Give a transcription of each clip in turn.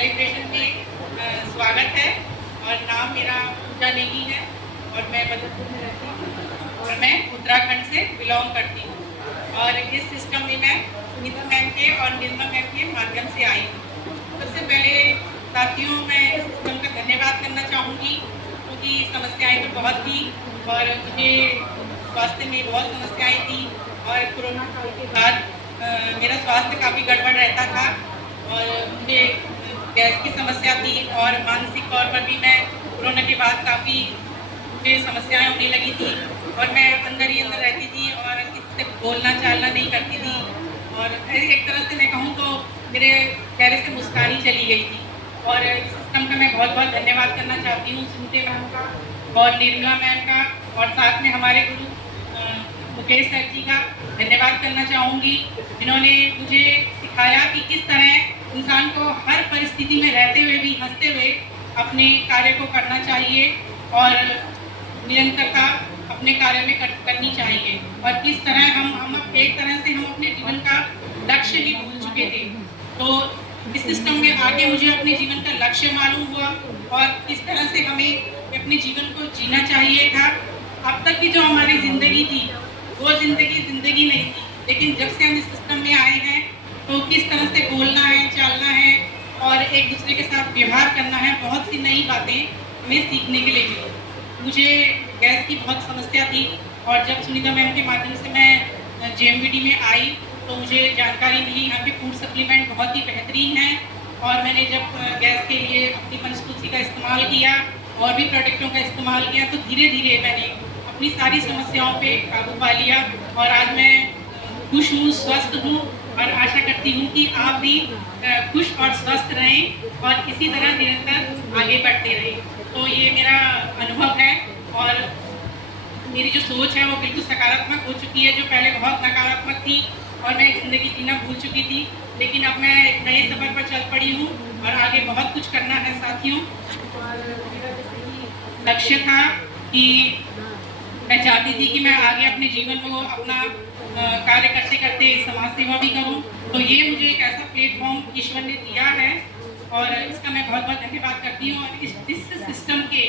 Celebration में स्वागत है। और नाम मेरा पूजा नेगी है और मैं मधुपुर में रहती हूँ और मैं उत्तराखंड से बिलोंग करती हूँ। और इस सिस्टम में मैं सुनीता मैम के और निर्मला मैम के माध्यम से आई हूँ। सबसे पहले साथियों, मैं इस सिस्टम का धन्यवाद करना चाहूँगी क्योंकि समस्याएं तो बहुत थी और मुझे स्वास्थ्य में बहुत समस्याएं थी। और कोरोना काल के बाद मेरा स्वास्थ्य काफ़ी गड़बड़ रहता था और मुझे गैस की समस्या थी और मानसिक तौर पर भी मैं कोरोना के बाद काफ़ी मुझे समस्याएं होने लगी थी और मैं अंदर ही अंदर रहती थी और किसी से बोलना चालना नहीं करती थी। और एक तरह से मैं कहूँ तो मेरे चेहरे से मुस्कान ही चली गई थी। और इस सिस्टम का मैं बहुत बहुत धन्यवाद करना चाहती हूँ सुनीता मैम का और निर्मला मैम का और साथ में हमारे गुरु मुकेश सर जी का धन्यवाद करना चाहूँगी, जिन्होंने मुझे सिखाया कि किस तरह इंसान को हर परिस्थिति में रहते हुए भी हंसते हुए अपने कार्य को करना चाहिए और निरंतरता अपने कार्य में करनी चाहिए। और किस तरह हम एक तरह से हम अपने जीवन का लक्ष्य ही भूल चुके थे। तो इस सिस्टम में आके मुझे अपने जीवन का लक्ष्य मालूम हुआ और किस तरह से हमें अपने जीवन को जीना चाहिए था। अब तक की जो हमारी ज़िंदगी थी वो ज़िंदगी नहीं थी, लेकिन जब से हम इस सिस्टम में आए हैं तो किस तरह से बोलना है, चालना है और एक दूसरे के साथ व्यवहार करना है, बहुत सी नई बातें हमें सीखने के लिए मिली। मुझे गैस की बहुत समस्या थी और जब सुनीता मैम के माध्यम से मैं JMVT में आई तो मुझे जानकारी मिली यहाँ के फूड सप्लीमेंट बहुत ही बेहतरीन हैं। और मैंने जब गैस के लिए अपनी पंचतुलसी का इस्तेमाल किया और भी प्रोडक्टों का इस्तेमाल किया तो धीरे धीरे मैंने अपनी सारी समस्याओं पे काबू पा लिया और आज मैं खुश हूँ, स्वस्थ हूँ और आशा करती हूँ कि आप भी खुश और स्वस्थ रहें और इसी तरह निरंतर आगे बढ़ते रहें। तो ये मेरा अनुभव है और मेरी जो सोच है वो बिल्कुल सकारात्मक हो चुकी है, जो पहले बहुत नकारात्मक थी और मैं ज़िंदगी जीना भूल चुकी थी। लेकिन अब मैं एक नए सफ़र पर चल पड़ी हूँ और आगे बहुत कुछ करना है साथियों। और मेरा लक्ष्य था कि मैं चाहती थी कि मैं आगे अपने जीवन में वो अपना कार्य करते करते समाज सेवा भी करूं। तो ये मुझे एक ऐसा प्लेटफॉर्म ईश्वर ने दिया है और इसका मैं बहुत बहुत धन्यवाद करती हूँ। और इस सिस्टम के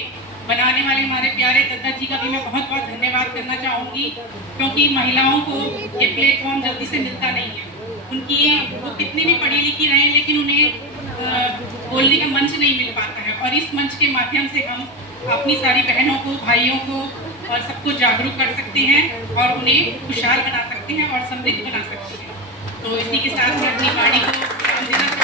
बनाने वाले हमारे प्यारे दत्ता जी का भी मैं बहुत बहुत धन्यवाद करना चाहूँगी, क्योंकि महिलाओं को ये प्लेटफॉर्म जल्दी से मिलता नहीं है। उनकी वो कितनी भी पढ़ी लिखी रहें लेकिन उन्हें बोलने का मंच नहीं मिल पाता है और इस मंच के माध्यम से हम अपनी सारी बहनों को, भाइयों को और सबको जागरूक कर सकते हैं और उन्हें खुशहाल बना सकते हैं और समृद्ध बना सकते हैं। तो इसी के साथ मैं अपनी वाणी को